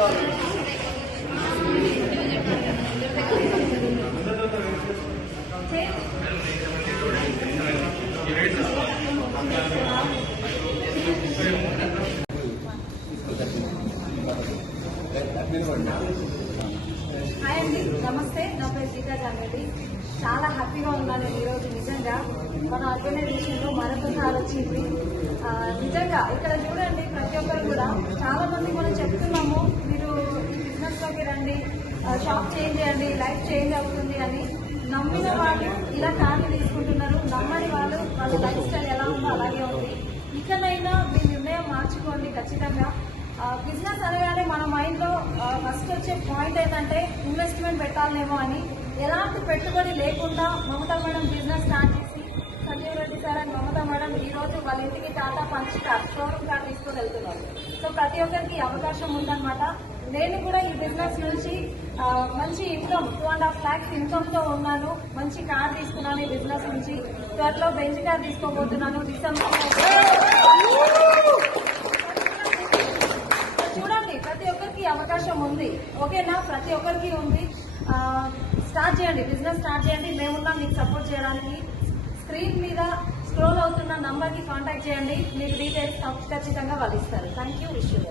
Hi అండి, నమస్తే. నా పేరు గీతా జాంగడి. చాలా హ్యాపీగా ఉన్నాను ఈరోజు. నిజంగా మన ఆర్గనైజేషన్ లో మరొకసారి వచ్చింది. నిజంగా ఇక్కడ చూడండి, ప్రతి ఒక్కరు కూడా చాలా మంది మనం చెప్తున్నాము, మీరు బిజినెస్ లోకి రండి, షాప్ చేంజ్ చేయండి, లైఫ్ చేంజ్ అవుతుంది అని. నమ్మిన వాళ్ళు ఇలా కార్డు తీసుకుంటున్నారు, నమ్మని వాళ్ళు వాళ్ళ లైఫ్ స్టైల్ ఎలా ఉందో అలాగే ఉంది. ఇకనైనా మీ నిర్ణయం మార్చుకోండి ఖచ్చితంగా. బిజినెస్ అనగానే మన మైండ్ లో ఫస్ట్ వచ్చే పాయింట్ ఏంటంటే ఇన్వెస్ట్మెంట్ పెట్టాలనేమో అని. ఎలాంటి పెట్టుబడి లేకుండా మమతా మేడం బిజినెస్ స్టార్ట్ చేసి, Sanjeev Reddy sir and Mamata madam ఈ రోజు వాళ్ళ ఇంటికి Tata Punch car, showroom car తీసుకుని వెళ్తున్నారు. సో ప్రతి ఒక్కరికి అవకాశం ఉందన్నమాట. నేను కూడా ఈ బిజినెస్ నుంచి మంచి ఇన్కమ్ 2.5 lakhs ఇన్కమ్ తో ఉన్నాను. మంచి కార్ తీసుకున్నాను ఈ బిజినెస్ నుంచి. త్వరలో బెంచ్ కార్ తీసుకోబోతున్నాను డిసెంబర్. చూడండి, ప్రతి ఒక్కరికి అవకాశం ఉంది. ఓకేనా? ప్రతి ఒక్కరికి ఉంది. స్టార్ట్ చేయండి, బిజినెస్ స్టార్ట్ చేయండి. మేమున్నాం మీకు సపోర్ట్ చేయడానికి. స్క్రీన్ మీద స్క్రోల్ అవుతున్న నంబర్ కి కాంటాక్ట్ చేయండి. మీకు డీటెయిల్స్ ఖచ్చితంగా వాళ్ళు ఇస్తారు. Thank you. Wish you.